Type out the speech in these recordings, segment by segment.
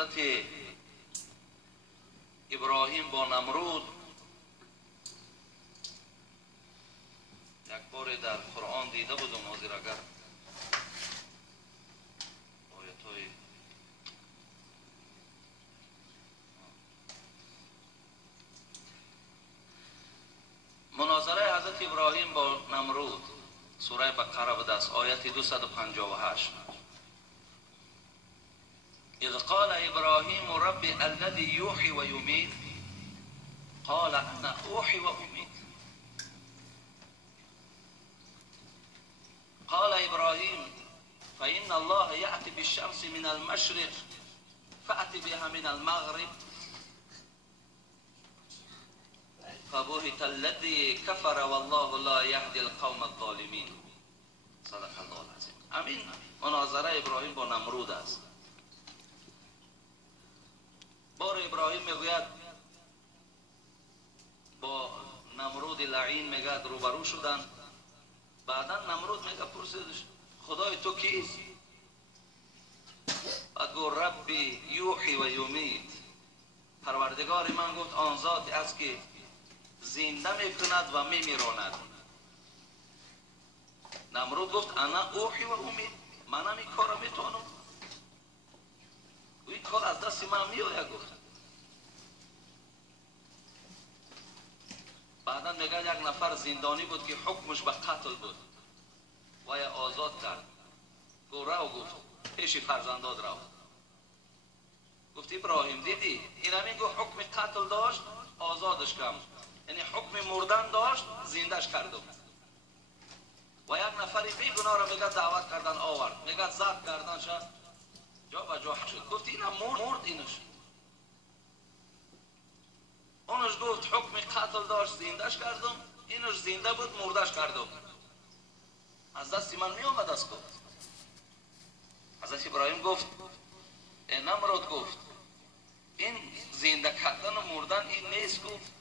حضرت ابراهیم با نمرود یک بار در قرآن دیده بودم حاضر اگر آیت‌های مناظره حضرت ابراهیم با نمرود سوره بقره بود است آیت 258 اذ قال ابراهیم رب الذي یحیی و یمیت قال انا احیی و امیت قال ابراهیم فإن الله يأتي بالشمس من المشرق فأتي بها من المغرب فبهت الذي كفر والله لا يهدي القوم الظالمين. صدق الله العظیم. همین مناظره ابراهیم با نمرود است. بار ابراهیم میگوید با نمرود لعین میگوید روبرو شدن. بعدا نمرود میگه پرسیدش خدای تو کیست؟ بعد گفت ربی یحیی و یمیت، پروردگار من گفت آن ذاتی است که زنده میکند و میمیراند. نمرود گفت انا احیی و امیت، منم این کار میتونم، این کار از دست من میآید. گفت بعدا میگه یک نفر زندانی بود که حکمش به قتل بود و یا آزاد کرد. گفت رو، گفت پیش فرزنداد رو. گفت ابراهیم دیدی این همین گفت حکم قتل داشت آزادش کردم، یعنی حکم مردن داشت زندهش کردم. و یک نفری بیگناه را میگه دعوت کردن آورد، میگه زد کردن شد جا به جا شد. گفت اینم مرد اینش. اونش گفت حکم قتل داشت زندهش کردم، اینش زنده بود مردش کردم، از دست من می آمد است. گفت حضرت ابراهیم گفت نمرود گفت این زنده کردن و مردن این نیست. گفت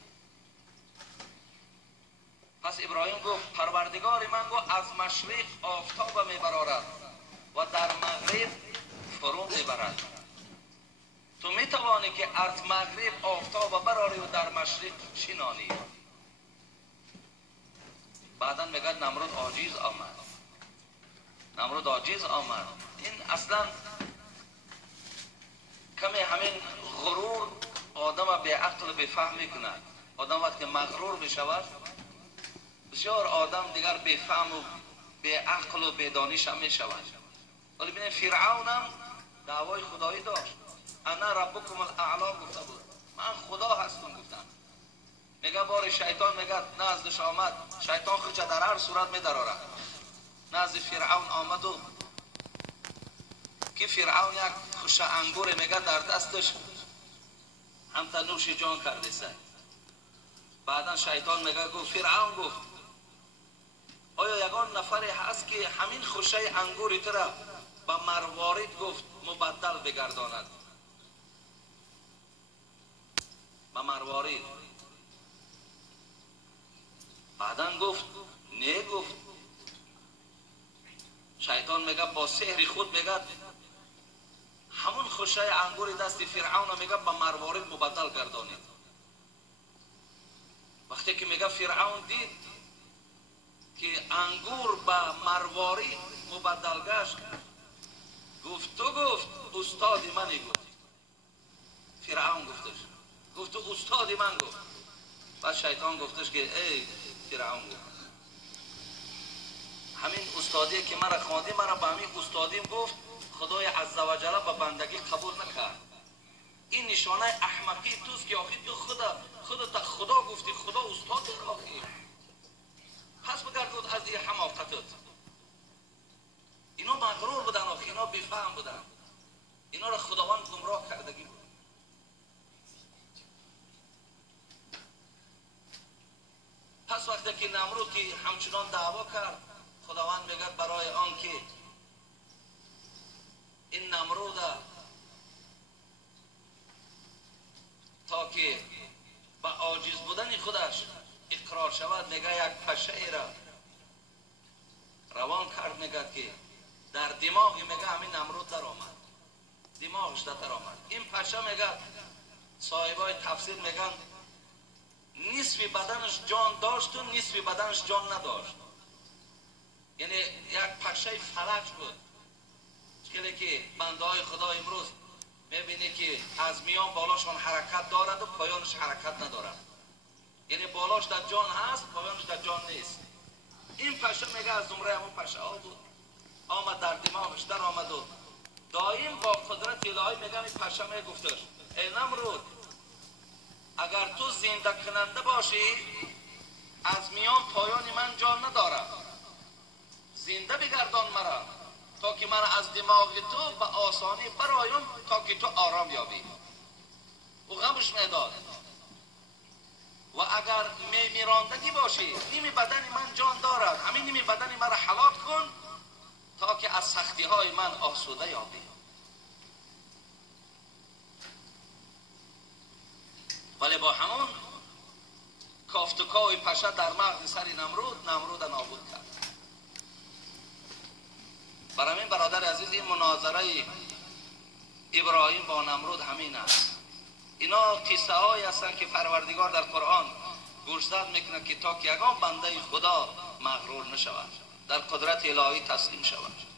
پس ابراهیم گفت پروردگار من گفت از مشرق آفتاب میبرارد و در مغرب فرو میبرد. تو میتوانی که از مغرب آفتاب براری و در مشرق شنانی. بعدا میگه نمرود عاجز آمد. نمرود عاجز آمد. این اصلا کمی همین غرور آدم به عقل به فهم میکند. آدم وقتی مغرور میشود بسیار آدم دیگر به فهم و به عقل و به دانش هم میشود. ولی ببینید فرعون هم دعوای خدایی داشت. انا ربکم الاعلی گفته بود، من خدا هستم گفتم. میگه بار شیطان میگه نزدش آمد، شیطان خودش در هر صورت میدراره. نزد فرعون آمد و که فرعون یک خوش انگور میگه در دستش هم تا نوش جان کرده سه. بعدا شیطان میگه گفت فرعون گفت آیا یگان نفری هست که همین خوشه انگوری ترا به مروارید گفت مبدل بگرداند؟ به مروارید. بعدا گفت نه. گفت شیطان میگه با سحر خود میگه همون خوشه انگور دست فرعون میگه به مروارید مبدل گردانید. وقتی که میگه فرعون دید که انگور به مروارید مبدل گشت گفت تو گفت استادی منی. گفت فرعون گفتش گفت تو استادی من. گفت بعد شیطان گفتش که ای فرعون گفت همین استادی که مرا خواندی مرا به همین استادیم گفت خدای عزوجل به بندگی قبول نکرد. این نشانه احمقی توست که آخی تو خودت خدا گفتی خدا استاد را آخی. پس بگرد از این حماقتت. اینا مغرور بودن آخی، اینا بیفهم بودن، اینا را خداوند گمراه کردگی بود. پس وقتی که نمرود که همچنان دعوا کرد خداوند میگه برای آن که این نمرود تا که با عاجز بودن خودش اقرار شود میگه یک پشه را روان کرد. میگه که در دماغی میگه همین نمرود در آمد. دماغ آغشته تر آمد. این پشه میگه صاحبای تفسیر میگن نصف بدنش جان داشت و نصف بدنش جان نداشت. یعنی یک پشه فلج بود. چیزی که بنده های خدا امروز میبینی که از میان بالاشون حرکت دارد و پایانش حرکت ندارد. یعنی بالاش در جان هست، پایانش در جان نیست. این پشه میگه از زمره همون پشه ها بود. آمد در دماغش در آمد و دایم با قدرت الهی میگم این پشه میگفتش ای نمرود، اگر تو زنده کننده باشی از میان پایان من جان ندارم، زنده بگردان مرا تا که من از دماغ تو به آسانی برایم تا که تو آرام یابی. او غمش میداد. و اگر میراندگی باشی نیمی بدن من جان دارد، همین نیمی بدن مرا حلاک کن تا که از سختی های من آسوده یابی. ولی با همون کافتکای پشه در مغز سر نمرود نابود کرد. برای این برادر عزیز این مناظره ابراهیم با نمرود همین است. اینا قصه هایی هستند که پروردگار در قرآن گوشزد میکنه که تا که یگان بنده خدا مغرور نشود، در قدرت الهی تسلیم شود.